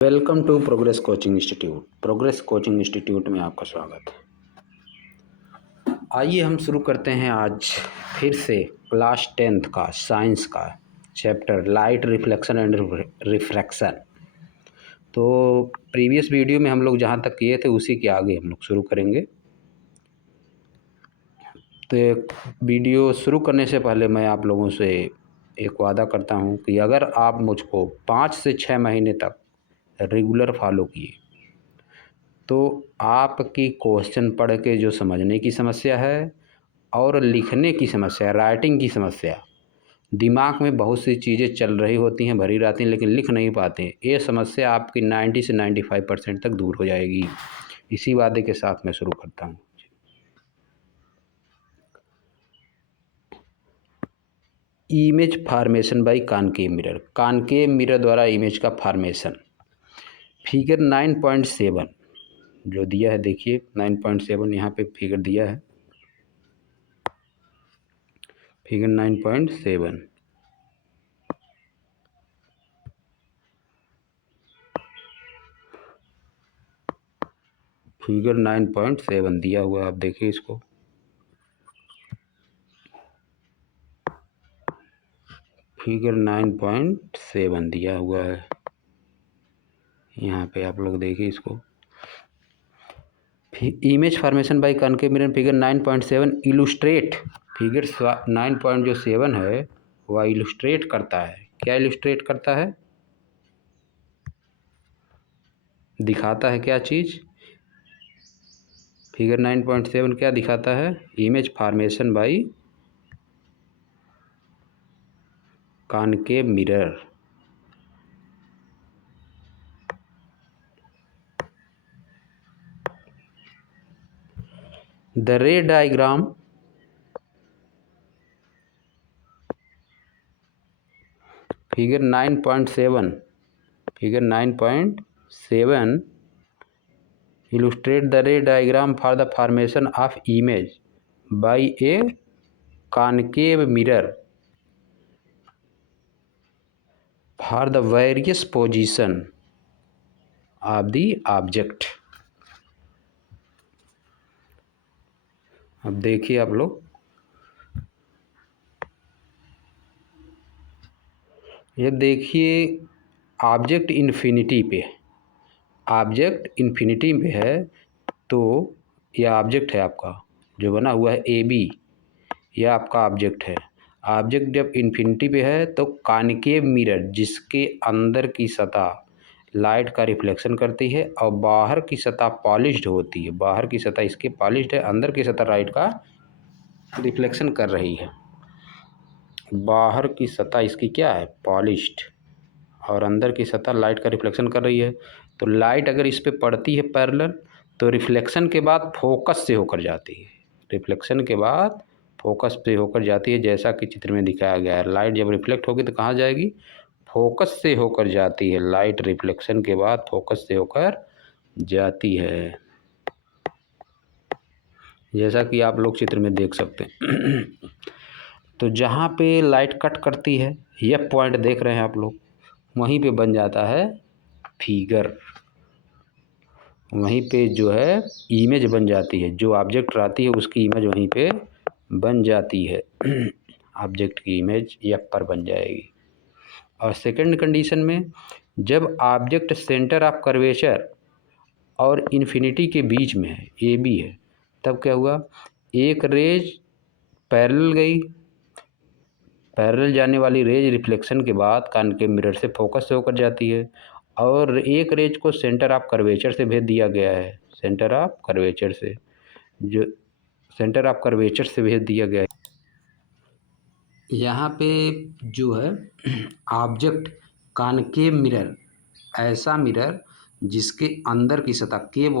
Welcome to progress coaching institute. Progress coaching institute में आपका स्वागत है। आइए हम शुरू करते हैं आज फिर से क्लास 10th का साइंस का chapter light reflection and refraction. तो प्रीवियस वीडियो में हम लोग जहाँ तक किए थे उसी के आगे हम लोग शुरू करेंगे। तो वीडियो शुरू करने से पहले मैं आप लोगों से एक वादा करता हूँ कि अगर आप मुझको 5 से 6 महीने तक रेगुलर फॉलो किए तो आपकी क्वेश्चन पढ़ के जो समझने की समस्या है और लिखने की समस्या, राइटिंग की समस्या, दिमाग में बहुत सी चीज़ें चल रही होती हैं, भरी रहती हैं, लेकिन लिख नहीं पाते हैं, ये समस्या आपकी 90 से 95% तक दूर हो जाएगी। इसी वादे के साथ मैं शुरू करता हूँ। Image formation by concave mirror द्वारा इमेज का फार्मेशन। फिगर 9.7 जो दिया है, देखिए 9.7 यहाँ पे फिगर दिया है, फिगर 9.7। फिगर 9.7 दिया हुआ है, आप देखिए इसको। फिगर 9.7 दिया हुआ है, यहाँ पे आप लोग देखिए इसको। Image formation by concave mirror figure 9.7 illustrate. Figure 9.7 है वह इलुस्ट्रेट करता है। क्या इलुस्ट्रेट करता है? दिखाता है क्या चीज़? फिगर 9.7 क्या दिखाता है? Image formation by concave mirror. The रे diagram figure 9.7 illustrate the ray diagram for the formation of image by a concave mirror for the various position of the object। अब देखिए आप लोग, ये देखिए ऑब्जेक्ट इन्फिनिटी पे, ऑब्जेक्ट इन्फिनिटी पे है, तो यह ऑब्जेक्ट है आपका जो बना हुआ है ए बी, यह आपका ऑब्जेक्ट है। ऑब्जेक्ट जब इन्फिनिटी पे है तो कॉनकेव मिरर जिसके अंदर की सतह लाइट का रिफ्लेक्शन करती है और बाहर की सतह पॉलिश्ड होती है, बाहर की सतह इसकी पॉलिश्ड है, अंदर की सतह लाइट का रिफ्लेक्शन कर रही है। बाहर की सतह इसकी क्या है? पॉलिश्ड, और अंदर की सतह लाइट का रिफ्लेक्शन कर रही है। तो लाइट अगर इस पे पड़ती है पैरेलल तो रिफ्लेक्शन के बाद फोकस से होकर जाती है, रिफ्लेक्शन के बाद फोकस पे होकर जाती है, जैसा कि चित्र में दिखाया गया है। लाइट जब रिफ्लेक्ट होगी तो कहाँ जाएगी? फोकस से होकर जाती है। लाइट रिफ्लेक्शन के बाद फोकस से होकर जाती है, जैसा कि आप लोग चित्र में देख सकते हैं। तो जहाँ पे लाइट कट करती है, यह पॉइंट देख रहे हैं आप लोग, वहीं पे बन जाता है फिगर, वहीं पे जो है इमेज बन जाती है, जो ऑब्जेक्ट रहती है उसकी इमेज वहीं पे बन जाती है। ऑब्जेक्ट की इमेज यह पर बन जाएगी। और सेकंड कंडीशन में जब ऑब्जेक्ट सेंटर ऑफ कर्वेचर और इन्फिनिटी के बीच में है, ए बी है, तब क्या हुआ? एक रेज पैरेलल गई, पैरेलल जाने वाली रेज रिफ्लेक्शन के बाद कॉनकेव मिरर से फोकस से होकर जाती है, और एक रेज को सेंटर ऑफ कर्वेचर से भेज दिया गया है, सेंटर ऑफ कर्वेचर से, जो सेंटर ऑफ कर्वेचर से भेज दिया गया है। यहाँ पे जो है ऑब्जेक्ट कॉनकेव मिरर, ऐसा मिरर जिसके अंदर की सतह, केव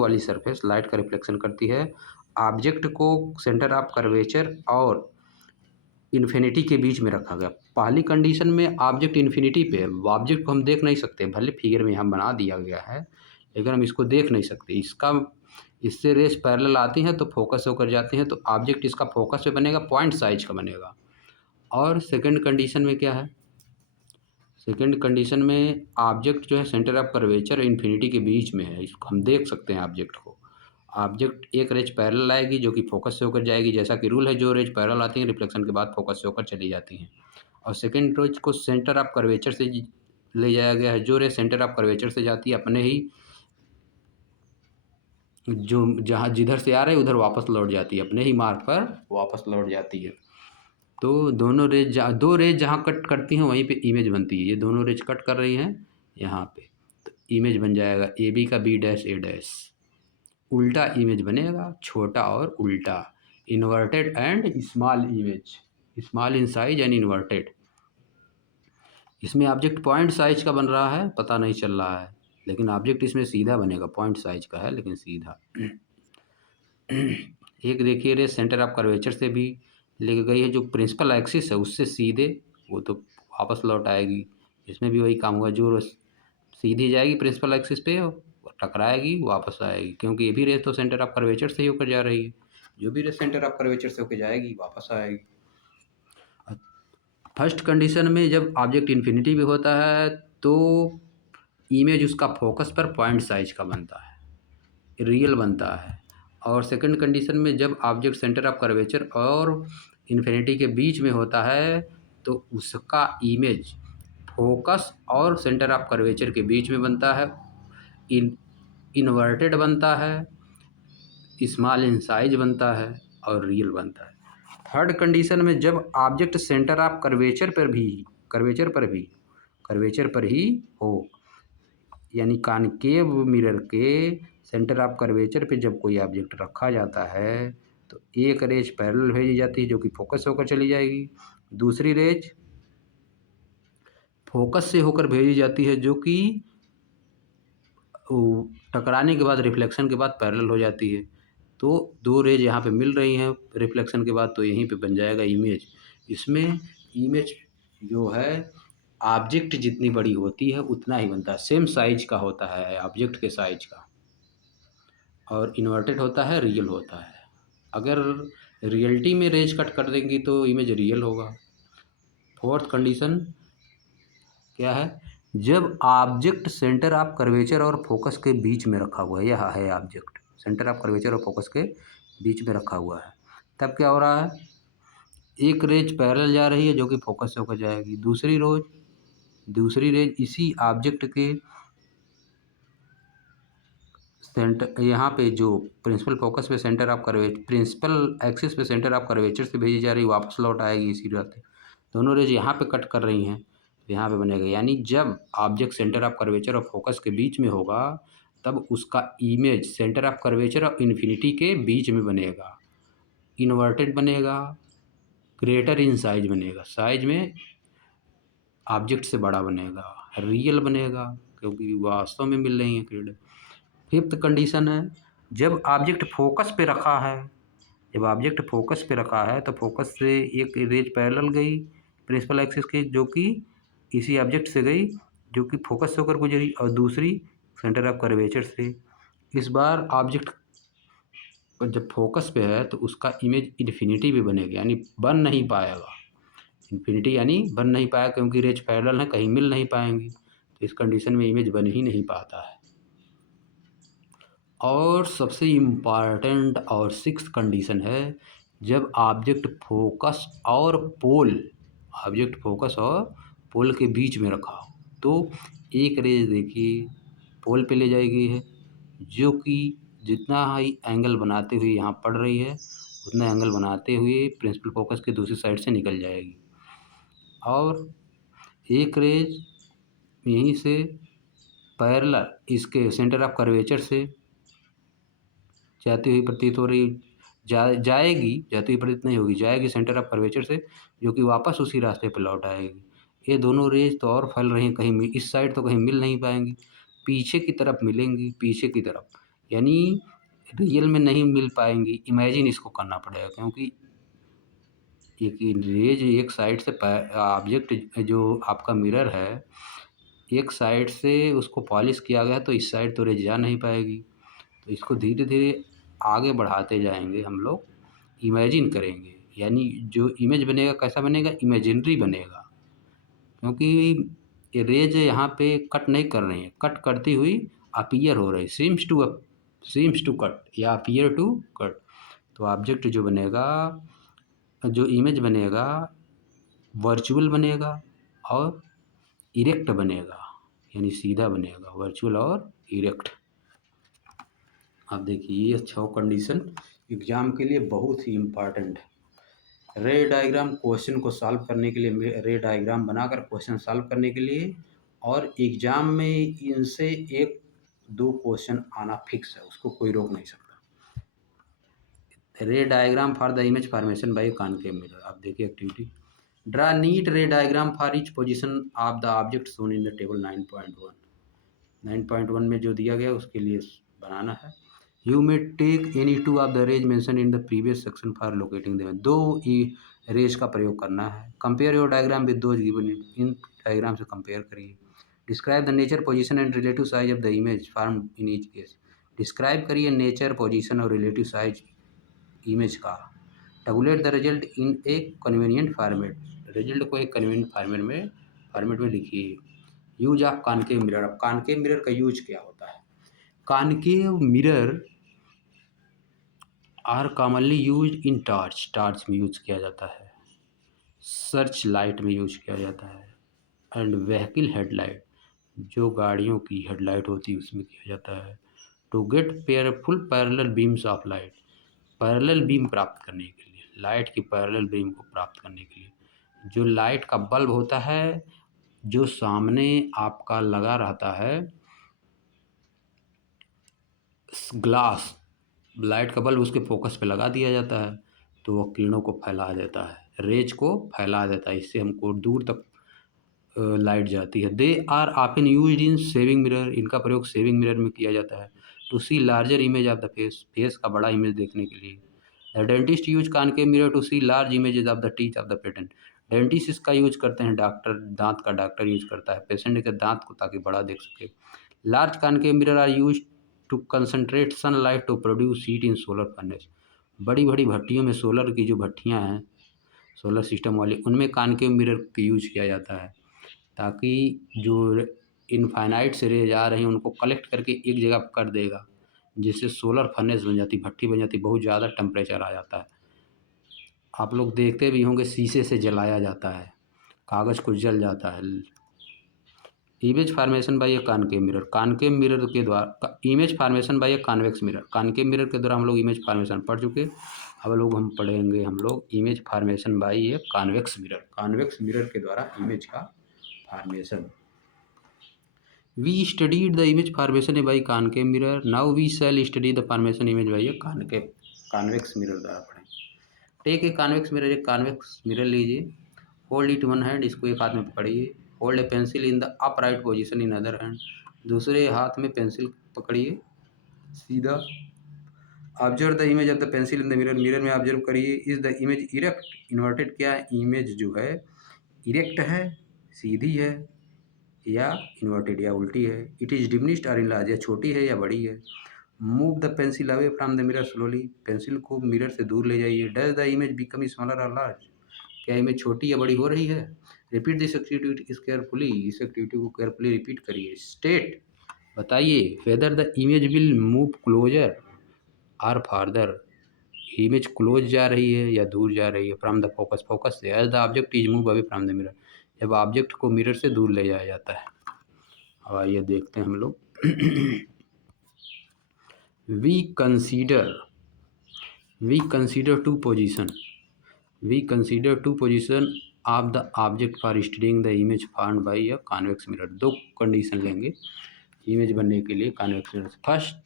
वाली सरफेस लाइट का रिफ्लेक्शन करती है, ऑब्जेक्ट को सेंटर ऑफ कर्वेचर और इन्फिनिटी के बीच में रखा गया। पहली कंडीशन में ऑब्जेक्ट इन्फिनिटी पे है, ऑब्जेक्ट को हम देख नहीं सकते, भले फिगर में यहाँ बना दिया गया है लेकिन हम इसको देख नहीं सकते। इससे रेस पैरेलल आती हैं तो फोकस होकर जाती हैं, तो ऑब्जेक्ट इसका फोकस पे बनेगा, पॉइंट साइज का बनेगा। और सेकंड कंडीशन में क्या है? सेकंड कंडीशन में ऑब्जेक्ट जो है सेंटर ऑफ कर्वेचर इन्फिनिटी के बीच में है, इसको हम देख सकते हैं ऑब्जेक्ट को। ऑब्जेक्ट एक रेज पैरेलल आएगी जो कि फोकस से होकर जाएगी, जैसा कि रूल है जो रेज पैरेलल आती हैं रिफ्लेक्शन के बाद फोकस से होकर चली जाती हैं। और सेकंड रेज को सेंटर ऑफ कर्वेचर से ले जाया गया है, जो रेज सेंटर ऑफ कर्वेचर से जाती है अपने ही जो जहाँ जिधर से आ रहे उधर वापस लौट जाती है, अपने ही मार्ग पर वापस लौट जाती है। तो दोनों रेज दो रेज जहाँ कट करती हैं वहीं पे इमेज बनती है। ये दोनों रेज कट कर रही हैं यहाँ पे, तो इमेज बन जाएगा ए बी का बी डैश ए डैश। उल्टा इमेज बनेगा, छोटा और उल्टा, inverted and small image, small in size and inverted. इसमें ऑब्जेक्ट पॉइंट साइज का बन रहा है, पता नहीं चल रहा है, लेकिन ऑब्जेक्ट इसमें सीधा बनेगा, पॉइंट साइज का है लेकिन सीधा। एक देखिए रे सेंटर ऑफ कर्वेचर से भी लेके गई है, जो प्रिंसिपल एक्सिस है उससे सीधे, वो तो वापस लौट आएगी। इसमें भी वही काम हुआ, जो सीधी जाएगी प्रिंसिपल एक्सिस पे टकराएगी वापस आएगी, क्योंकि ये भी रेस तो सेंटर ऑफ कर्वेचर से ही होकर जा रही है। जो भी रेस सेंटर ऑफ कर्वेचर से होकर जाएगी वापस आएगी। फर्स्ट कंडीशन में जब ऑब्जेक्ट इन्फिनिटी भी होता है तो इमेज उसका फोकस पर पॉइंट साइज का बनता है, रियल बनता है। और सेकंड कंडीशन में जब ऑब्जेक्ट सेंटर ऑफ कर्वेचर और इन्फिनिटी के बीच में होता है तो उसका इमेज फोकस और सेंटर ऑफ कर्वेचर के बीच में बनता है, इन्वर्टेड बनता है, स्मॉल इन साइज बनता है और रियल बनता है। थर्ड कंडीशन में जब ऑब्जेक्ट सेंटर ऑफ कर्वेचर पर ही हो, यानी कॉनकेव मिरर के सेंटर ऑफ कर्वेचर पे जब कोई ऑब्जेक्ट रखा जाता है तो एक रेज पैरेलल भेजी जाती है जो कि फोकस होकर चली जाएगी, दूसरी रेज फोकस से होकर भेजी जाती है जो कि टकराने के बाद रिफ्लेक्शन के बाद पैरेलल हो जाती है। तो दो रेज यहाँ पे मिल रही हैं रिफ्लेक्शन के बाद, तो यहीं पे बन जाएगा इमेज। इसमें इमेज जो है ऑब्जेक्ट जितनी बड़ी होती है उतना ही बनता है, सेम साइज का होता है ऑब्जेक्ट के साइज का, और इन्वर्टेड होता है, रियल होता है। अगर रियलिटी में रेज कट कर देंगी तो इमेज रियल होगा। फोर्थ कंडीशन क्या है, जब ऑब्जेक्ट सेंटर ऑफ कर्वेचर और फोकस के बीच में रखा हुआ है, यह है ऑब्जेक्ट सेंटर ऑफ कर्वेचर और फोकस के बीच में रखा हुआ है, तब क्या हो रहा है, एक रेज पैरेलल जा रही है जो कि फोकस से होकर जाएगी, दूसरी रेज इसी ऑब्जेक्ट के सेंटर यहाँ पे जो प्रिंसिपल फोकस पे centre of curvature, principal axis पे सेंटर ऑफ कर्वेचर से भेजी जा रही, वापस लौट आएगी इसी रास्ते। दोनों रेज यहाँ पे कट कर रही हैं, यहाँ पे बनेगा, यानी जब ऑब्जेक्ट सेंटर ऑफ कर्वेचर और फोकस के बीच में होगा तब उसका इमेज सेंटर ऑफ कर्वेचर और इन्फिनिटी के बीच में बनेगा, इन्वर्टेड बनेगा, ग्रेटर इन साइज बनेगा, साइज में ऑब्जेक्ट से बड़ा बनेगा, रियल बनेगा क्योंकि वास्तव में मिल रही है क्रेड। फिफ्थ कंडीशन है, जब ऑब्जेक्ट फोकस पे रखा है, जब ऑब्जेक्ट फोकस पे रखा है तो फोकस से एक रेज पैरेलल गई प्रिंसिपल एक्सिस की जो कि इसी ऑब्जेक्ट से गई जो कि फोकस से होकर गुजरी, और दूसरी सेंटर ऑफ कर्वेचर से। इस बार ऑब्जेक्ट जब फोकस पे है तो उसका इमेज इन्फिनिटी भी बनेगा, यानी बन नहीं पाएगा, इन्फिनिटी यानी बन नहीं पाएगा क्योंकि रेज पैरेलल है, कहीं मिल नहीं पाएंगी, तो इस कंडीशन में इमेज बन ही नहीं पाता है। और सबसे इम्पॉर्टेंट और सिक्स्थ कंडीशन है, जब ऑब्जेक्ट फोकस और पोल के बीच में रखा हो तो एक रेज देखिए पोल पे ले जाएगी है जो कि जितना हाई एंगल बनाते हुए यहाँ पड़ रही है उतना एंगल बनाते हुए प्रिंसिपल फोकस की दूसरी साइड से निकल जाएगी, और एक रेज यहीं से पैरेलल इसके सेंटर ऑफ कर्वेचर से जाती हुई प्रतीत हो रही, जाती हुई प्रतीत नहीं होगी, जाएगी सेंटर ऑफ कर्वेचर से जो कि वापस उसी रास्ते पर लौट आएगी। ये दोनों रेज तो और फैल रही हैं, कहीं इस साइड तो कहीं मिल नहीं पाएंगी, पीछे की तरफ मिलेंगी, पीछे की तरफ, यानी रियल में नहीं मिल पाएंगी, इमेजिन इसको करना पड़ेगा क्योंकि एक रेज एक साइड से ऑब्जेक्ट जो आपका मिरर है एक साइड से उसको पॉलिश किया गया तो इस साइड तो रेज जा नहीं पाएगी, तो इसको धीरे धीरे आगे बढ़ाते जाएंगे हम लोग, इमेजिन करेंगे, यानी जो इमेज बनेगा कैसा बनेगा, इमेजिनरी बनेगा, क्योंकि ये रेज यहाँ पे कट नहीं कर रही है, कट करती हुई अपीयर हो रही, सीम्स टू कट या अपीयर टू कट। तो ऑब्जेक्ट जो बनेगा, जो इमेज बनेगा, वर्चुअल बनेगा और इरेक्ट बनेगा, यानी सीधा बनेगा, वर्चुअल और इरेक्ट। आप देखिए ये 6 कंडीशन एग्जाम के लिए बहुत ही इम्पॉर्टेंट है। रे डायग्राम क्वेश्चन को सॉल्व करने के लिए, रे डायग्राम बनाकर क्वेश्चन सॉल्व करने के लिए, और एग्जाम में इनसे 1-2 क्वेश्चन आना फिक्स है, उसको कोई रोक नहीं सकता। Ray diagram for the image formation by concave mirror. आप देखिए activity, draw neat ray diagram for each position of the object shown in the table 9.1। 9.1 में जो दिया गया उसके लिए बनाना है। You may take any two of the rays mention in the previous section for locating them. 2 rays का प्रयोग करना है। Compare your diagram with those given in diagram से कंपेयर करिए। Describe the nature, position and relative size of the image form in each case. Describe करिए nature, position और relative size image का। Tabulate the result in a convenient format. Result को एक convenient format में लिखिए। Use of concave mirror. अब concave mirror का use क्या होता है? Concave mirror are commonly use in torch में यूज किया जाता है, सर्च लाइट में यूज किया जाता है, एंड व्हीकल हेडलाइट, जो गाड़ियों की हेडलाइट होती है उसमें किया जाता है। टू गेट पेयरफुल parallel beams of light, parallel beam प्राप्त करने के लिए, लाइट की पैरेलल बीम को प्राप्त करने के लिए। जो लाइट का बल्ब होता है, जो सामने आपका लगा रहता है ग्लास, लाइट का बल्ब उसके फोकस पे लगा दिया जाता है तो वह किरणों को फैला देता है, रेज को फैला देता है, इससे हमको दूर तक लाइट जाती है। They are often used in shaving mirror, इनका प्रयोग सेविंग मिरर में किया जाता है। To see larger image of the face, face का बड़ा इमेज देखने के लिए। The dentist use concave mirror to see large images of the teeth of the patient. Dentist इसका यूज करते हैं, डॉक्टर, दांत का डॉक्टर यूज करता है पेशेंट के दांत को ताकि बड़ा देख सके। Large concave mirror are use to concentrate sunlight to produce heat in solar furnace. बड़ी बड़ी भट्टियों में, सोलर की जो भट्टियाँ हैं सोलर सिस्टम वाली, उनमें कॉनकेव मिरर का यूज किया जाता है ताकि जो इनफाइनाइट से रेज आ रही हैं उनको कलेक्ट करके एक जगह कर देगा, जिससे सोलर फर्नेस बन जाती, भट्टी बन जाती, बहुत ज़्यादा टेम्परेचर आ जाता है। आप लोग देखते भी होंगे शीशे से जलाया जाता है, कागज़ को जल जाता है। Image formation by a concave mirror, concave mirror के द्वारा, image formation by a convex mirror, concave mirror के द्वारा हम लोग इमेज फार्मेशन पढ़ चुके। अब हम पढ़ेंगे image formation by a convex mirror, convex mirror के द्वारा इमेज का formation. We studied the image formation by concave mirror. Now we shall study the formation image by a convex mirror द्वारा पढ़ें। टेक ए कॉन्वेक्स मिरर, एक convex mirror लीजिए। Hold it one hand, इसको एक हाथ में पकड़िए। Hold a pencil in the upright position in other hand, दूसरे हाथ में पेंसिल पकड़िए सीधा। Observe the image of the pencil in the mirror, mirror में ऑब्जर्व करिए। Is the image erect, inverted, क्या इमेज जो है इरेक्ट है, सीधी है, या इन्वर्टेड या उल्टी है। इट इज़ डिमिनिश्ड और इनलार्ज, या छोटी है या बड़ी है। Move the pencil away from the mirror slowly, pencil को मिरर से दूर ले जाइए। Does the image become smaller or large, क्या इमेज छोटी या बड़ी हो रही है। Repeat this activity is carefully, इस एक्टिविटी को केयरफुली रिपीट करिए। स्टेट, बताइए whether the image will move closer or farther, image close जा रही है या दूर जा रही है फ्रॉम द फोकस, फोकस से। As the object is move away from the mirror, जब ऑब्जेक्ट को मिरर से दूर ले जाया जाता है। अब आइए देखते हैं हम लोग। We consider two position of the object for studying the image formed by a convex mirror. 2 condition लेंगे इमेज बनने के लिए convex mirror. First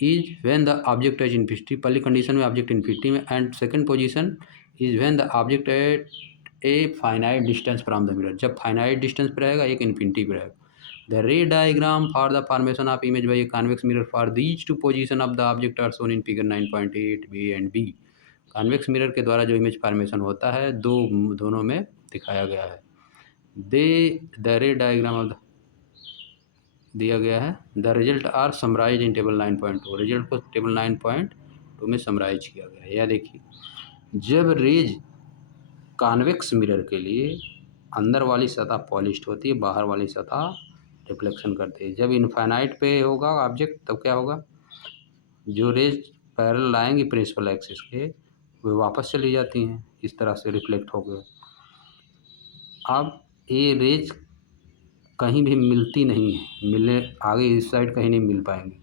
is when the object is infinity, पहली कंडीशन में ऑब्जेक्ट इन्फिनिटी में, and second position is when the object at a finite distance from the mirror, जब finite distance पर रहेगा, एक इन्फिनिटी पर रहेगा। The ray diagram for the formation of image by a convex mirror for these 2 position of the object are shown in figure 9.8 B and B। Convex mirror के द्वारा जो image formation होता है दोनों में दिखाया गया है। द रे डायग्राम ऑफ दिया गया है। The result are summarise in table 9.2, result को टेबल 9.2 में समराइज किया गया है। यह देखिए, जब रेज कॉन्वेक्स मिरर के लिए अंदर वाली सतह पॉलिश्ड होती है, बाहर वाली सतह रिफ्लेक्शन करती है। जब इनफाइनाइट पे होगा ऑब्जेक्ट तब क्या होगा, जो रेज पैरेलल आएंगी प्रिंसिपल एक्सिस के वे वापस चली जाती हैं, इस तरह से रिफ्लेक्ट हो गए। अब ये रेज कहीं भी मिलती नहीं है, मिलने आगे इस साइड कहीं नहीं मिल पाएंगी।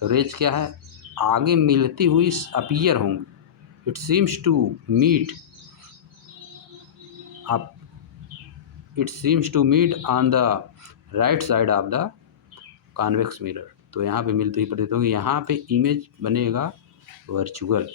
तो रेज क्या है, आगे मिलती हुई अपीयर होंगी। इट सीम्स टू मीट आप it seems to meet on the right side of the convex mirror. तो यहाँ पे मिलती ही प्रतीत होगी। यहाँ पे इमेज बनेगा वर्चुअल।